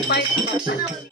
Vai, vai.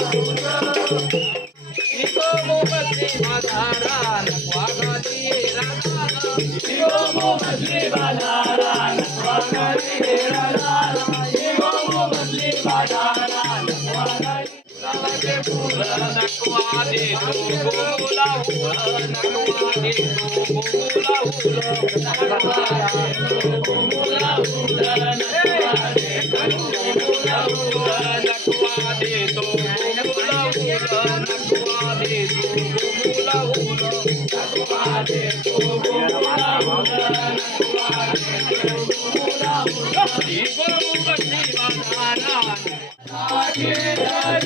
Yeah.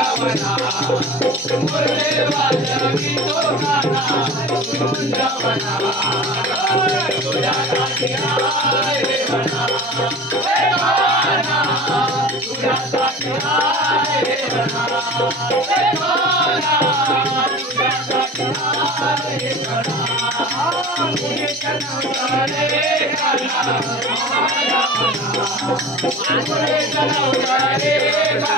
I'm gonna get you. out of here,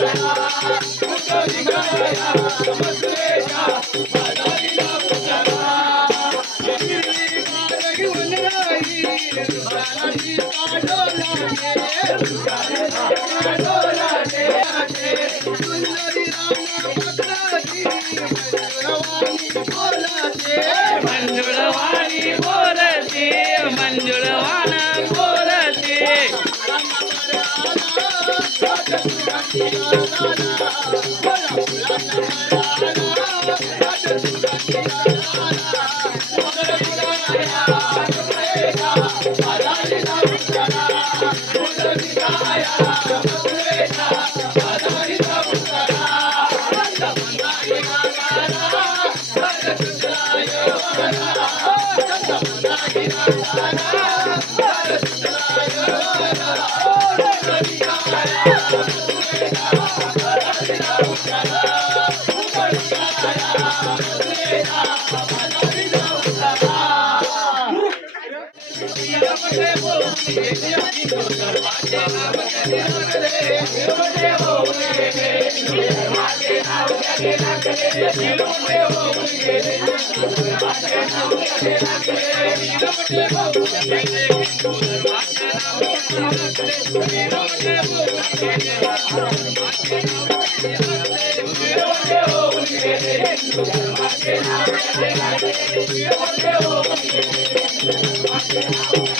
Yeah.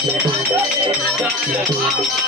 Thank yeah.